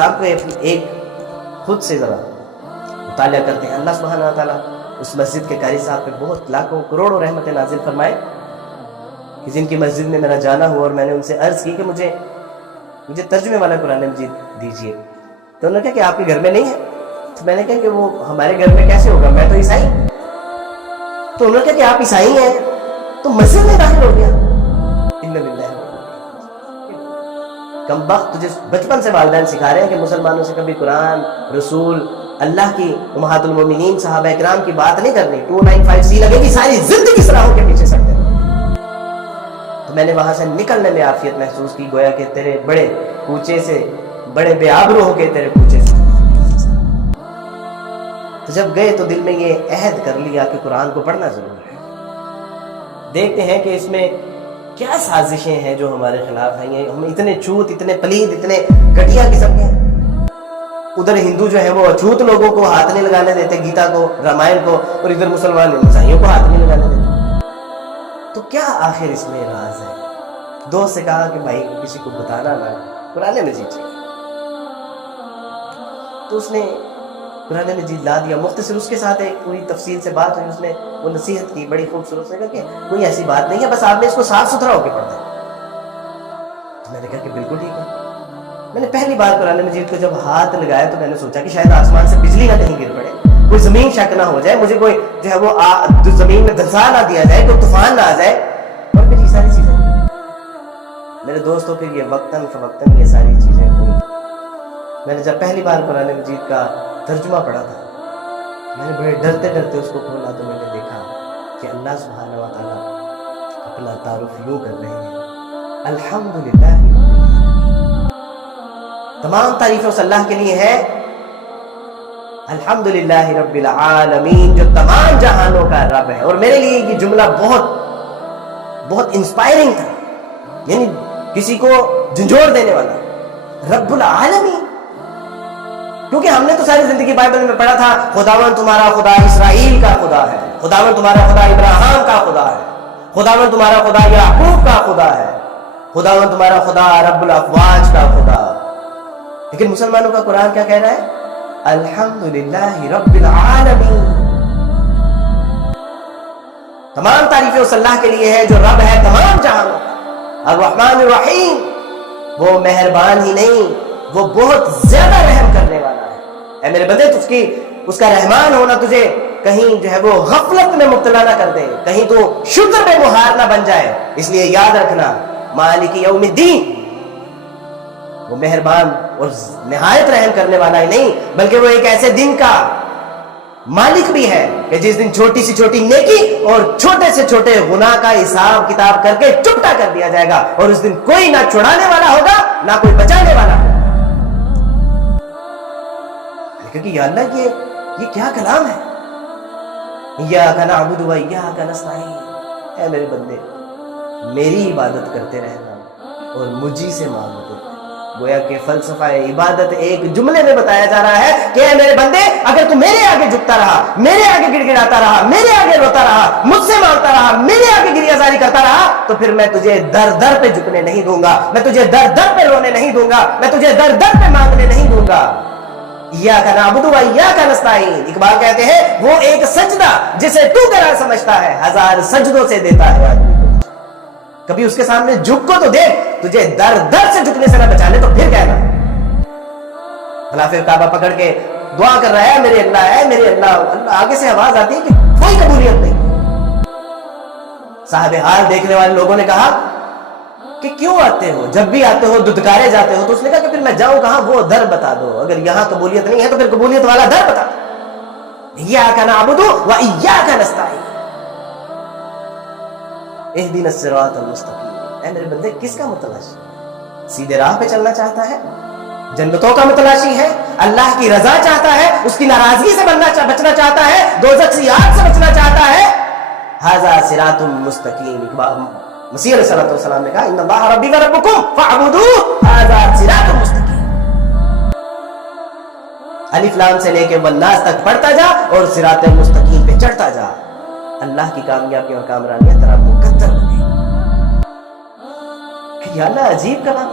اسلام کو ایک خود سے ذرا مطالعہ کرتے ہیں، اللہ سبحانہ و تعالیٰ اس مسجد کے قاری صاحب پہ بہت لاکھوں کروڑوں رحمتیں نازل فرمائے کہ جن کی مسجد میں میرا جانا ہوا اور میں نے ان سے عرض کی کہ مجھے ترجمے والا قرآن مجید دیجیے، تو انہوں نے کہا کہ آپ کے گھر میں نہیں ہے. تو میں نے کہا کہ وہ ہمارے گھر میں کیسے ہوگا، میں تو عیسائی. تو انہوں نے کہا کہ آپ عیسائی ہیں تو مسجد میں داخل ہو گیا. کم وقت تجھے بچپن سے والدین سکھا رہے ہیں کہ مسلمانوں سے کبھی قرآن، رسول، اللہ کی امہات المومنین صحابہ اکرام کی بات نہیں کرنی. 295C لگے گی ساری زندگی سراہوں کے پیچھے سکتے. تو میں نے وہاں سے نکلنے میں عافیت محسوس کی، گویا کہ تیرے بڑے کوچے سے، بڑے بے آبرو ہو کے تیرے کوچے سے. تو جب گئے تو دل میں یہ عہد کر لیا کہ قرآن کو پڑھنا ضرور ہے. دیکھتے ہیں کہ اس میں کیا سازشیں ہیں جو ہمارے خلاف ہیں. یہ ہم اتنے چوت، اتنے پلید، اتنے گھٹیا قسم کے ہیں. ادھر ہندو جو ہے وہ اچھوت لوگوں کو ہاتھ نہیں لگانے دیتے، گیتا کو، رامائن کو، اور ادھر مسلمان عیسائیوں کو ہاتھ نہیں لگانے دیتے. تو کیا آخر اس میں راز ہے؟ دوست سے کہا کہ بھائی کسی کو بتانا نہ، قرآن مجید چاہیے. تو اس نے قرآن مجید لا دیا. مختصر اس کے ساتھ ایک پوری تفصیل سے بات ہوئی، اس نے وہ نصیحت کی بڑی خوبصورت سے، کہا کہ کوئی ایسی بات نہیں ہے، بس آپ نے اس کو صاف ستھرا ہو کے پڑھنا ہے. تو میں نے کہا کہ بالکل ٹھیک ہے. میں نے پہلی بار قرآن مجید کو جب ہاتھ لگایا تو میں نے سوچا کہ شاید آسمان سے بجلی نہ کہیں گر پڑے، کوئی زمین شک نہ ہو جائے، مجھے کوئی جو ہے وہ زمین میں دھسا نہ دیا جائے، کوئی طوفان نہ آ جائے. اور پھر یہ ساری چیزیں میرے دوستوں، پھر یہ وقتاً فوقتاً یہ ساری چیزیں ہوئی. میں نے جب پہلی بار قرآن مجید کا ترجمہ پڑھا تھا، میں نے بڑے ڈرتے ڈرتے اس کو کھولا تو میں نے دیکھا کہ اللہ سبحانہ و تعالیٰ اپنا تعارف یوں کر رہے ہیں: الحمدللہ، تمام تعریفیں اس اللہ کے لیے ہے، الحمدللہ رب العالمین، جو تمام جہانوں کا رب ہے. اور میرے لیے یہ جملہ بہت انسپائرنگ تھا، یعنی کسی کو جھنجھوڑ دینے والا. رب العالمین، کیونکہ ہم نے تو ساری زندگی بائبل میں پڑھا تھا خداوند تمہارا خدا اسرائیل کا خدا ہے، خداوند تمہارا خدا ابراہیم کا خدا ہے، خداوند تمہارا خدا یعقوب کا خدا ہے، خداوند تمہارا خدا رب الافواج کا خدا. لیکن مسلمانوں کا قرآن کیا کہہ رہا ہے؟ الحمدللہ رب العالمین. تمام تعریفیں اس اللہ کے لیے ہے جو رب ہے تمام جہانوں کا، الرحمن الرحیم، وہ مہربان ہی نہیں، وہ بہت زیادہ رحم کرنے والا ہے. اے میرے بندے، اس کا رحمان ہونا تجھے کہیں جو ہے وہ غفلت میں مبتلا نہ کر دے، کہیں تو شکر میں مہار نہ بن جائے. اس لیے یاد رکھنا، مالک یوم الدین، وہ مہربان اور نہایت رحم کرنے والا ہی نہیں، بلکہ وہ ایک ایسے دن کا مالک بھی ہے کہ جس دن چھوٹی سی چھوٹی نیکی اور چھوٹے سے چھوٹے گناہ کا حساب کتاب کر کے چپٹا کر دیا جائے گا، اور اس دن کوئی نہ چھڑانے والا ہوگا نہ کوئی بچانے والا ہوگا. کیونکہ یا اللہ یہ کیا کلام ہے، ایاک نعبد و ایاک نستعین. اے میرے بندے، میری عبادت کرتے رہنا اور مجھی سے مانگتے. گویا کہ فلسفہ عبادت ایک جملے میں بتایا جا رہا ہے کہ اے میرے بندے، اگر تو میرے آگے جھکتا رہا، میرے آگے گڑ گڑاتا رہا، میرے آگے روتا رہا، مجھ سے مانگتا رہا، میرے آگے گریہ زاری کرتا رہا، تو پھر میں تجھے در در پہ جھکنے نہیں دوں گا، میں تجھے در در پہ رونے نہیں دوں گا، میں تجھے در در پہ مانگنے نہیں دوں گا. ایاک نعبد و ایاک نستعین. اقبال کہتے ہیں وہ ایک سجدہ جسے تو تیرا سمجھتا ہے، ہزار سجدوں سے دیتا ہے آدمی. کبھی اس کے سامنے جھک کو تو دیکھ، تجھے در در سے جھکنے سے نہ بچانے تو پھر کہنا. غلاف کعبہ پکڑ کے دعا کر رہا ہے، میرے اللہ ہے، میرے اللہ. آگے سے آواز آتی ہے کہ کوئی قبولیت نہیں. صاحب حال دیکھنے والے لوگوں نے کہا کہ کیوں آتے ہو، جب بھی آتے ہو دھتکارے جاتے ہو. تو اس نے کہا کہ پھر میں جاؤں کہاں، وہ در بتا دو. اگر یہاں قبولیت نہیں ہے تو پھر قبولیت والا در بتا دو. ایاک نعبد و ایاک نستعین، اہدنا الصراط المستقیم. اے میرے بندے، کس کا متلاشی؟ سیدھے راہ پہ چلنا چاہتا ہے، جنتوں کا متلاشی ہے، اللہ کی رضا چاہتا ہے، اس کی ناراضگی سے بچنا چاہتا ہے، دوزخ کی آگ سے بچنا چاہتا ہے. ھذا صراط مستقیم. مسیح علیہ السلام نے کہا ان اللہ ربی و ربکم فاعبدوہ ھذا صراط مستقیم. الف لام سے لے کے والناس تک پڑھتا جا اور صراط مستقیم پہ چڑھتا جا. اللہ کی کامیابی اور کامرانیاں تیرا مقدر بنے. یا اللہ، عجیب کلام.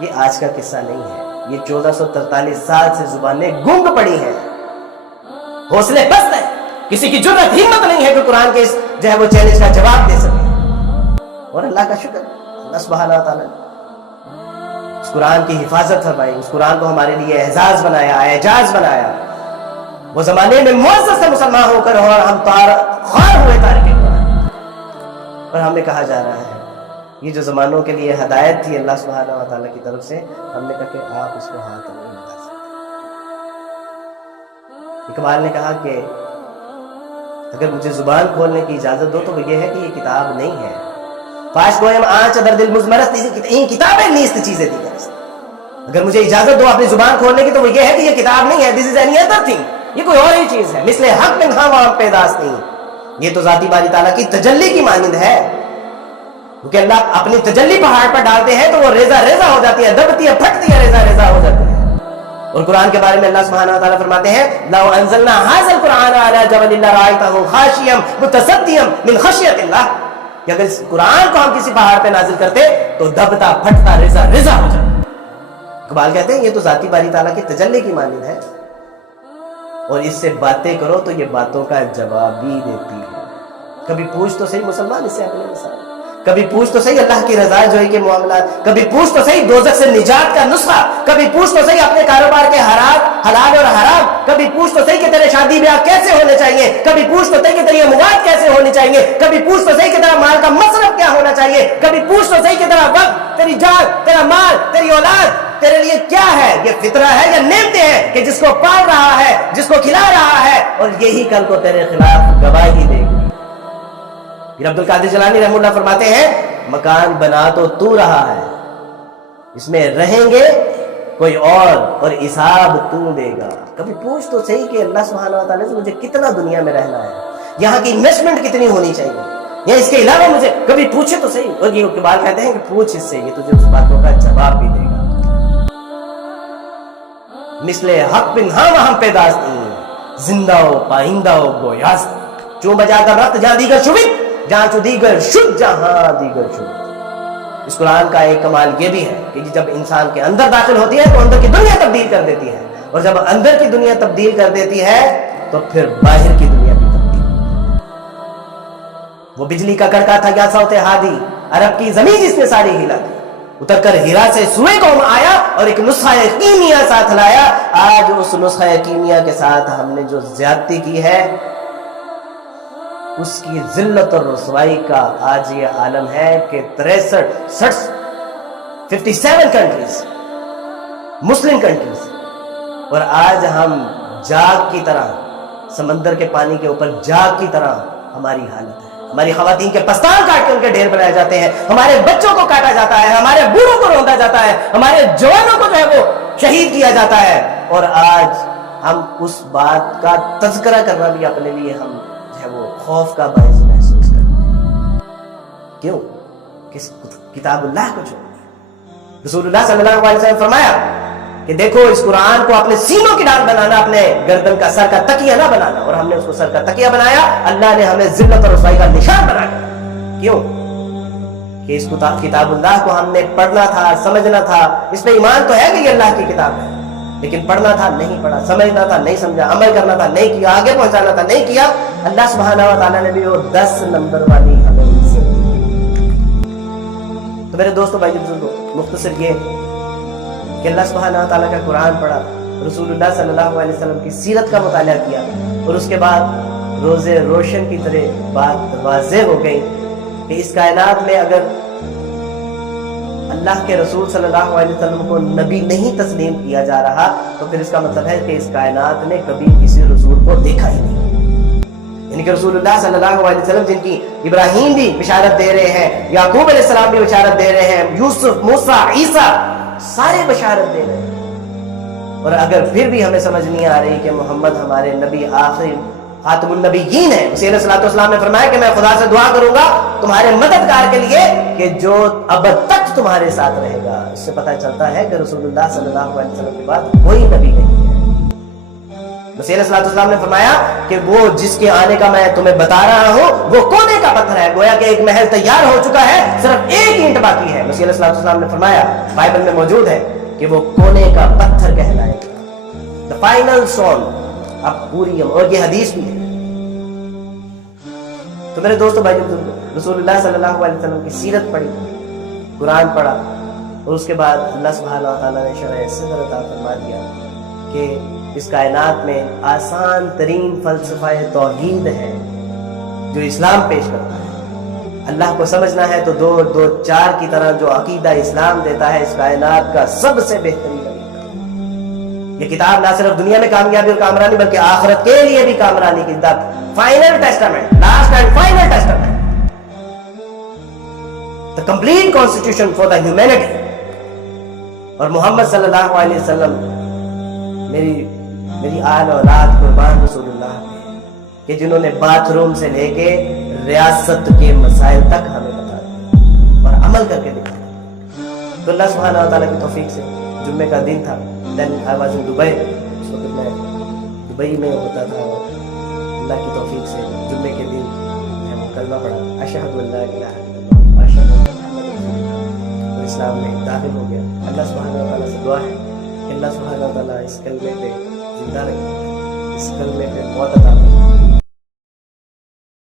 یہ آج کا قصہ نہیں ہے، یہ 1443 سال سے زبانیں گونگ پڑی ہیں، حوصلے پست ہیں، کسی کی جرأت ہمت نہیں ہے کہ قرآن کے اس جو ہے وہ چیلنج کا جواب دے سکے۔ اور اللہ کا شکر، اللہ سبحانہ و تعالیٰ نے اس قرآن کی حفاظت فرمائی، اس قرآن کو ہمارے لیے اعزاز بنایا، اعجاز بنایا۔ وہ زمانے میں معزز سے مسلمان ہو کر اور ہم خوار ہوئے تارک قرآن، اور ہمیں کہا جا رہا ہے یہ جو زمانوں کے لیے ہدایت تھی اللہ سبحانہ و تعالیٰ کی طرف سے، ہم نے کہا کہ آپ اس کو ہاتھ نہیں لگا سکتے۔ اقبال نے کہا کہ اگر مجھے زبان کھولنے کی اجازت دو تو وہ یہ ہے کہ یہ کتاب نہیں ہے، فاش گویم آنچ در دل مزمرست، این کتابیں نیست چیزیں دیگر است۔ اگر مجھے اجازت دو اپنی زبان کھولنے کی تو وہ یہ ہے کہ یہ کتاب نہیں ہے، دس از اینی ادر تھنگ، یہ کوئی اور ہی چیز ہے، مثل حق من ہاں وہاں پیداست نہیں، یہ تو ذاتی باری تعالیٰ کی تجلی کی مانند ہے، کیونکہ اللہ اپنی تجلی پہاڑ پر ڈالتے ہیں تو وہ ریزہ ریزہ ہو جاتی ہے، دبتی ہے، پھٹتی ہے، ریزہ ریزہ ہو جاتی ہے۔ اور قرآن کے بارے میں اللہ سبحانہ و تعالیٰ فرماتے ہیں لو انزلنا هذا القرآن على جبل لرأيته خاشعا متصدعا من خشیۃ اللہ، کہ اگر اس قرآن کو ہم کسی پہاڑ پہ نازل کرتے تو دبتا پھٹتا ریزہ ریزہ ہو جاتا۔ اقبال کہتے ہیں یہ تو ذاتی باری تعالیٰ کی تجلی کی مانند ہے، اور اس سے باتیں کرو تو یہ باتوں کا جواب بھی دیتی ہے۔ کبھی پوچھ تو صحیح مسلمان اس سے اپنے مثال، کبھی پوچھ تو صحیح اللہ کی رضا جوئی کے معاملات، کبھی پوچھ تو صحیح دوزخ سے نجات کا نسخہ، کبھی پوچھ تو صحیح اپنے کاروبار کے حلال اور حرام، کبھی پوچھ تو صحیح کہ تیرے شادی بیاہ کیسے ہونے چاہیے، کبھی پوچھ تو صحیح کہ تیری اموات کیسے ہونی چاہیے، کبھی پوچھ تو صحیح کہ تیرا مال کا مصرف کیا ہونا چاہیے، کبھی پوچھ تو صحیح کہ تیرا وقت، تیری جان، تیرا مال، تیری اولاد تیرے لیے کیا ہے، یہ فطرہ ہے یا نعمتیں ہیں کہ جس کو پال رہا ہے، جس کو کھلا رہا ہے، اور یہی کل کو تیرے خلاف گواہی دے گی۔ پھر عبد القادر جیلانی رحمہ اللہ فرماتے ہیں مکان بنا تو رہا ہے، اس میں رہیں گے کوئی اور حساب تو دے گا۔ کبھی پوچھ تو صحیح کہ اللہ سبحانہ و تعالیٰ سے مجھے کتنا دنیا میں رہنا ہے، یہاں کی انویسٹمنٹ کتنی ہونی چاہیے، یا اس کے علاوہ مجھے کبھی پوچھے تو صحیح۔ اور یہ اقبال کہتے ہیں کہ پوچھ اس سے، یہ تجھے اس باتوں کا جواب بھی دے گا۔ مثل حق بن ہاں وہاں پیداست نہیں، زندہ ہو پائندہ ہو گویاست، چون بجا کر رخت جہاں دیگر شبت، جہاں چو دیگر شد جہاں دیگر شد۔ اس قرآن کا ایک کمال یہ بھی ہے کہ جب انسان کے اندر داخل ہوتی ہے تو اندر کی دنیا تبدیل کر دیتی ہے، اور جب اندر کی دنیا تبدیل کر دیتی ہے تو پھر باہر کی دنیا بھی تبدیل۔ وہ بجلی کا کڑکا تھا یا صوت ہادی، عرب کی زمین جس نے ساری ہلا دی، اتر کر ہیرا سے سوئے قوم آیا اور ایک نسخہ کیمیا ساتھ لایا۔ آج اس نسخہ کیمیا کے ساتھ ہم نے جو زیادتی کی ہے اس کی ذلت اور رسوائی کا آج یہ عالم ہے کہ 57 کنٹریز مسلم کنٹریز، اور آج ہم جاگ کی طرح سمندر کے پانی کے اوپر جاگ کی طرح ہماری حالت ہے۔ ہماری خواتین کے پستان کاٹ کے ان کے ڈھیر بنائے جاتے ہیں، ہمارے بچوں کو کاٹا جاتا ہے، ہمارے بوڑھوں کو روندا جاتا ہے، ہمارے جوانوں کو جو ہے وہ شہید کیا جاتا ہے، اور آج ہم اس بات کا تذکرہ کرنا بھی اپنے لیے ہم جو ہے وہ خوف کا باعث محسوس کرتے ہیں۔ کیوں؟ کس کتاب اللہ کو چھوڑ دیا۔ رسول اللہ صلی اللہ علیہ وسلم فرمایا کہ دیکھو اس قرآن کو اپنے سینوں کی ڈال بنانا، اپنے گردن کا سر کا تکیہ نہ بنانا، اور ہم نے اس کو سر کا تکیہ بنایا۔ اللہ نے ہمیں ذلت اور رسوائی کا نشان بنا دیا۔ کیوں؟ کہ اس کتاب اللہ کو ہم نے پڑھنا تھا، سمجھنا تھا، اس پہ ایمان تو ہے کہ یہ اللہ کی کتاب ہے، لیکن پڑھنا تھا نہیں پڑھا، سمجھنا تھا نہیں سمجھا، عمل کرنا تھا نہیں کیا، آگے پہنچانا تھا نہیں کیا۔ اللہ سبحانہ و تعالیٰ نے بھی وہ 10 نمبر والی ہمیں عزت دی۔ تو میرے دوستوں بھائی بزرگوں، مختصر یہ کہ اللہ سبحانہ و تعالیٰ کا قرآن پڑھا، رسول اللہ صلی اللہ علیہ وسلم کی سیرت کا مطالعہ کیا، اور اس کے بعد روزے روشن کی طرح بات واضح ہو گئی کہ اس کائنات میں اگر اللہ کے رسول صلی اللہ علیہ وسلم کو نبی نہیں تسلیم کیا جا رہا تو پھر اس کا مطلب ہے کہ اس کائنات نے کبھی کسی رسول کو دیکھا ہی نہیں۔ یعنی کہ رسول اللہ صلی اللہ علیہ وسلم جن کی ابراہیم بھی بشارت دے رہے ہیں، یعقوب علیہ السلام بھی بشارت دے رہے ہیں، یوسف، موسیٰ، عیسیٰ سارے بشارت دے رہے ہیں، اور اگر پھر بھی ہمیں سمجھ نہیں آ رہی کہ محمد ہمارے نبی آخر خاتم النبیین ہے، مسیح علیہ السلام نے فرمایا کہ میں خدا سے دعا کروں گا تمہارے مددگار کے لیے کہ جو اب تک تمہارے ساتھ رہے گا۔ اس سے پتہ چلتا ہے کہ رسول اللہ صلی اللہ علیہ وسلم کے بعد کوئی نبی نہیں ہے۔ مسیح علیہ السلام نے فرمایا کہ وہ جس کے آنے کا میں تمہیں بتا رہا ہوں وہ کونے کا پتھر ہے، گویا کہ ایک محل تیار ہو چکا ہے، صرف ایک اینٹ باقی ہے۔ مسیح علیہ السلام نے فرمایا، بائبل میں موجود ہے کہ وہ کونے کا پتھر کہلائے گا، the final stone۔ اب پوری اور یہ حدیث بھی ہے۔ تو میرے دوستو بھائی، رسول اللہ صلی اللہ علیہ وسلم کی سیرت پڑھی، قرآن پڑھا، اور اس کے بعد اللہ سبحانہ و تعالیٰ نے شرح صدر عطا فرما دیا کہ اس کائنات میں آسان ترین فلسفہ توحید ہے جو اسلام پیش کرتا ہے۔ اللہ کو سمجھنا ہے تو 2 اور 2 4 کی طرح جو عقیدہ اسلام دیتا ہے، اس کائنات کا سب سے بہترین عقیدہ۔ یہ کتاب نہ صرف دنیا میں کامیابی اور کامرانی بلکہ آخرت کے لیے بھی کامرانی کی کتاب، final Testament, last and final Testament, the complete constitution for the humanity۔ اور محمد صلی اللہ علیہ وسلم میری آل اولاد قربان رسول اللہ ہے کہ جنہوں نے باتھ روم سے لے کے ریاست کے مسائل تک ہمیں بتا دیا اور عمل کر کے دکھایا۔ تو اللہ سبحانہ و تعالیٰ کی توفیق سے جمعے کا دن تھا، دین آئی واز ان دبئی، اس وقت میں دبئی میں ہوتا تھا، اور اللہ کی توفیق سے جمعے کے دن ہم کلمہ پڑھا، اشہد ان لا الہ الا اللہ واشہد ان محمد رسول اللہ، اور اسلام میں داخل ہو گیا۔ اللہ سبحانہ و تعالیٰ سے دعا ہے کہ اللہ سبحانہ و تعالیٰ اس کلمے پہ زندہ رکھے، اس کلمے پہ موت عطا فرمائے۔